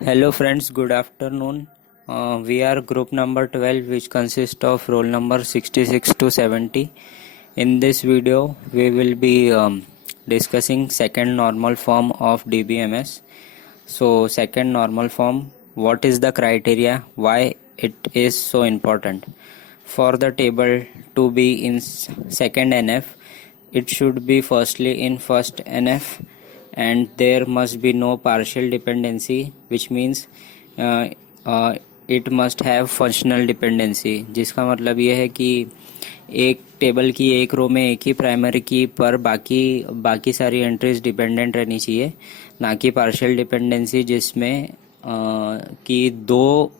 Hello friends, good afternoon. We are group number 12, which consists of roll number 66 to 70. In this video, we will be discussing second normal form of DBMS. So second normal form, what is the criteria, why it is so important? For the table to be in second NF, it should be firstly in first NF, and there must be no partial dependency, which means uh, uh, it must have functional dependency, जिसका मतलब ये है कि एक table की एक रो में एक ही प्राइमरी की पर बाकी बाकी सारी एंट्रीज डिपेंडेंट रहनी चाहिए, ना कि पार्शियल डिपेंडेंसी जिसमें कि दो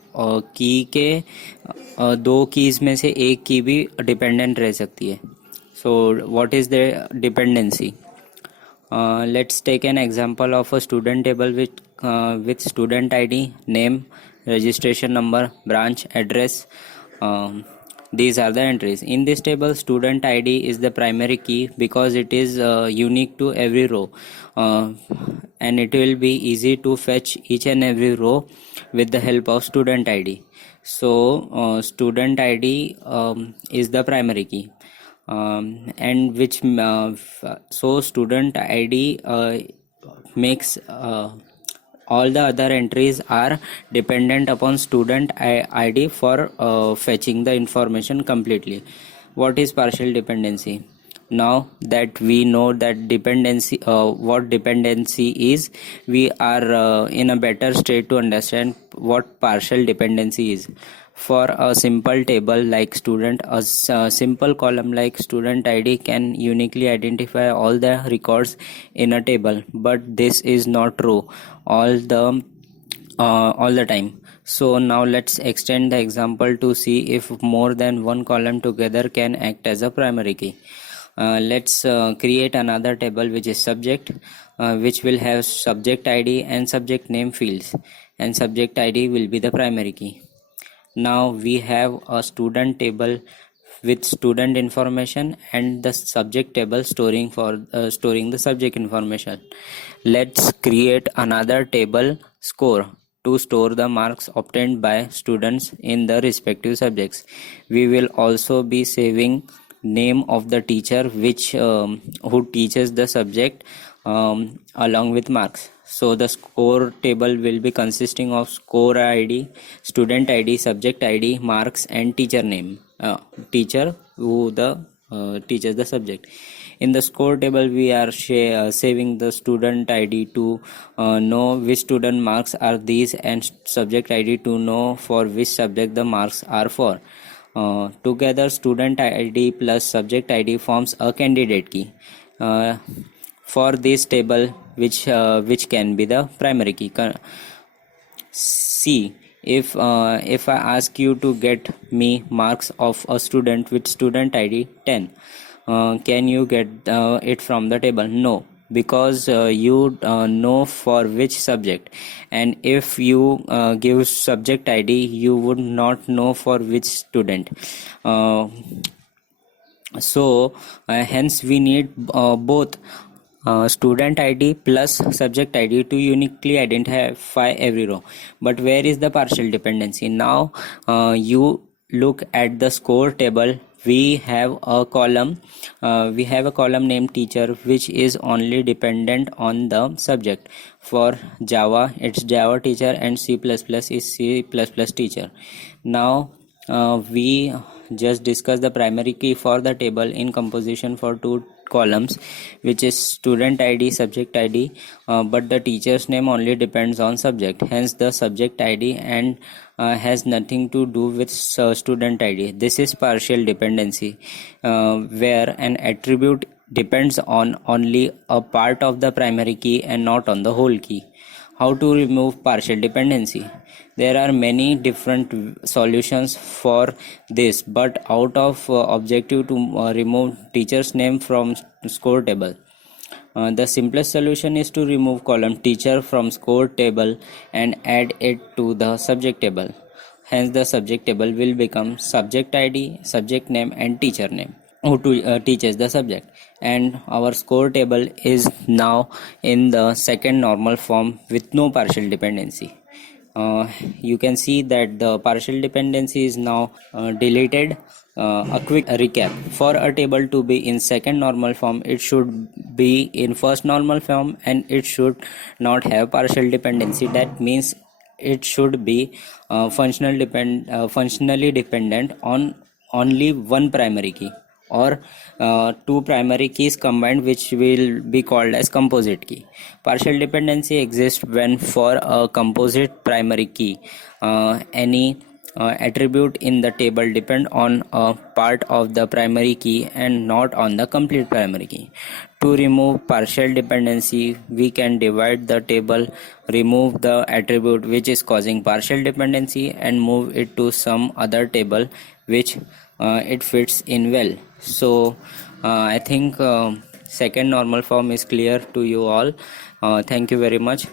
कीज में से एक की भी डिपेंडेंट रह सकती है. So what is the dependency? Let's take an example of a student table with student ID, name, registration number, branch, address. These are the entries. In this table, student ID is the primary key because it is unique to every row, and it will be easy to fetch each and every row with the help of student ID. So, student ID is the primary key. And which so student ID makes all the other entries are dependent upon student ID for fetching the information completely. What is partial dependency? Now that we know that dependency, what dependency is, we are in a better state to understand what partial dependency is. For a simple table like student, a simple column like student ID can uniquely identify all the records in a table, but this is not true all the time. So now let's extend the example to see if more than one column together can act as a primary key. Let's create another table which is subject, which will have subject ID and subject name fields, and subject ID will be the primary key. Now we have a student table with student information and the subject table storing the subject information. Let's create another table, score, to store the marks obtained by students in the respective subjects. We will also be saving name of the teacher who teaches the subject along with marks. So the score table will be consisting of score ID, student ID, subject ID, marks, and teacher name. Teacher who teaches the subject. In the score table, we are saving the student ID to know which student marks are these, and subject ID to know for which subject the marks are for. Together, student ID plus subject ID forms a candidate key for this table, which can be the primary key. See, if I ask you to get me marks of a student with student ID 10, can you get it from the table? No, because you know for which subject, and if you give subject ID, you would not know for which student. Hence we need both student ID plus subject ID to uniquely identify every row. But where is the partial dependency? Now you look at the score table. We have a column named teacher, which is only dependent on the subject. For Java, it's Java teacher, and C++ is C++ teacher. Now we just discuss the primary key for the table in composition for two columns, which is student ID, subject ID, but the teacher's name only depends on subject, hence the subject ID, and has nothing to do with student ID. This is partial dependency, where an attribute depends on only a part of the primary key and not on the whole key. How to remove partial dependency? There are many different solutions for this, but out of objective to remove teacher's name from score table, the simplest solution is to remove column teacher from score table and add it to the subject table. Hence the subject table will become subject ID, subject name, and teacher name who teaches the subject, and our score table is now in the second normal form with no partial dependency. you can see that the partial dependency is now deleted. A quick recap: for a table to be in second normal form, it should be in first normal form, and it should not have partial dependency. That means it should be functionally dependent on only one primary key, or two primary keys combined, which will be called as composite key. Partial dependency exists when for a composite primary key, any attribute in the table depend on a part of the primary key and not on the complete primary key. To remove partial dependency, we can divide the table, remove the attribute which is causing partial dependency, and move it to some other table which it fits in well. So I think second normal form is clear to you all. Thank you very much.